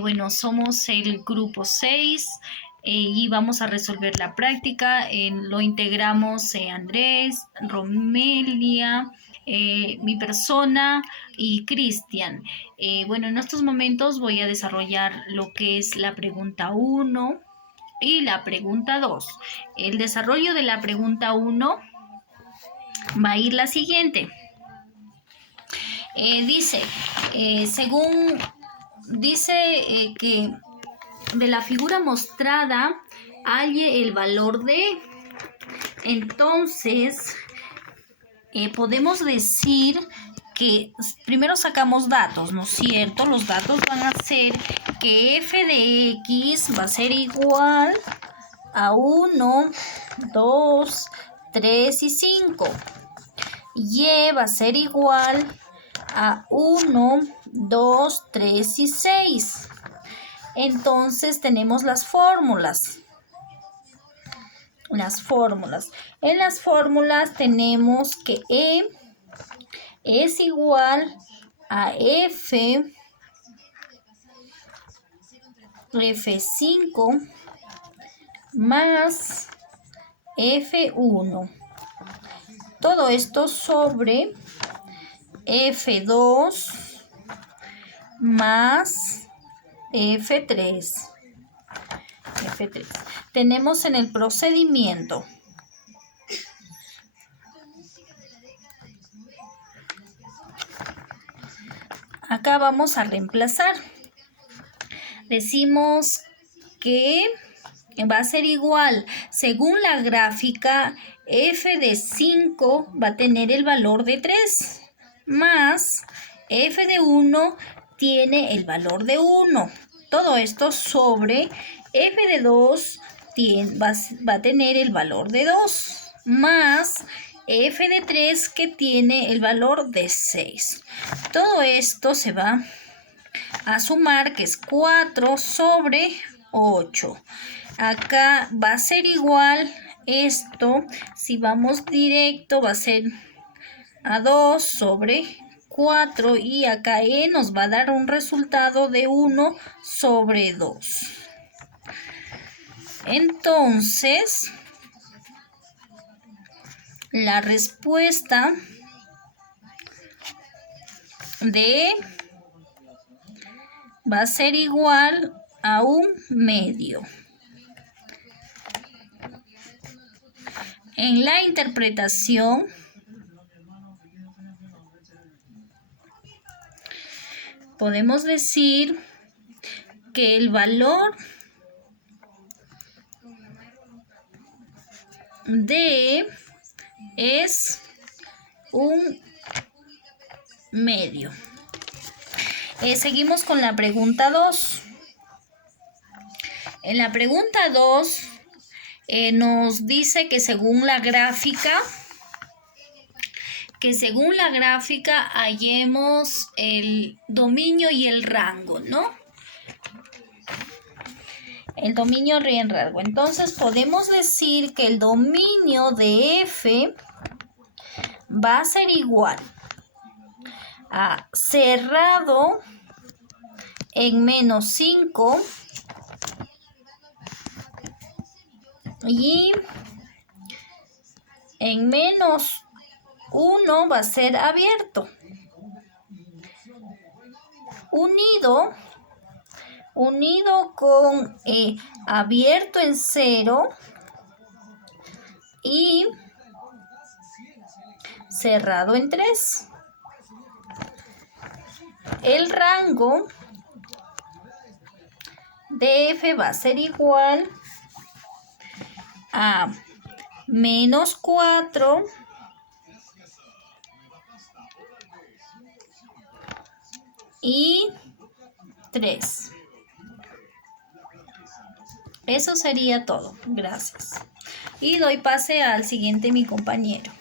Bueno, somos el grupo 6 y vamos a resolver la práctica. Lo integramos Andrés, Romelia, mi persona y Cristian. Bueno, en estos momentos voy a desarrollar lo que es la pregunta 1 y la pregunta 2. El desarrollo de la pregunta 1 va a ir la siguiente. Dice que de la figura mostrada halle el valor de. Entonces, podemos decir que primero sacamos datos, ¿no es cierto? Los datos van a ser que f de x va a ser igual a 1, 2, 3 y 5. Y va a ser igual a 1, 2, 3 y 6. Entonces tenemos las fórmulas. En las fórmulas tenemos que E es igual a F5 más F1. Todo esto sobre F2 más F3. Tenemos en el procedimiento acá vamos a reemplazar. Decimos que va a ser igual, según la gráfica, f de 5 va a tener el valor de 3, más f de 1 tiene el valor de 1. Todo esto sobre f de 2 va a tener el valor de 2, más f de 3 que tiene el valor de 6. Todo esto se va a sumar, que es 4 sobre 8. Acá va a ser igual esto, si vamos directo va a ser a 2 sobre 4 y acá nos va a dar un resultado de 1 sobre 2. Entonces, la respuesta de va a ser igual a 1/2. En la interpretación, podemos decir que el valor de es 1/2. Seguimos con la pregunta 2. En la pregunta 2 nos dice que según la gráfica hallemos el dominio y el rango, ¿no? El dominio y el rango. Entonces podemos decir que el dominio de f va a ser igual a cerrado en menos 5 y en menos 1 va a ser abierto. Unido con abierto en 0 y cerrado en 3. El rango de f va a ser igual a menos 4 y 3. Eso sería todo. Gracias. Y doy pase al siguiente, mi compañero.